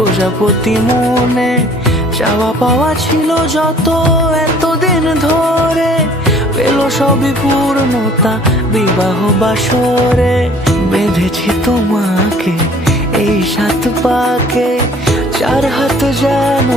প্রজাপতি মনে চাওয়া পাওয়া ছিল যত এতদিন ধরে, পেল সবই পূর্ণতা বিবাহ বাসরে। বেঁধেছি তোমাকে এই 7 পাকে, 4 হাত যেন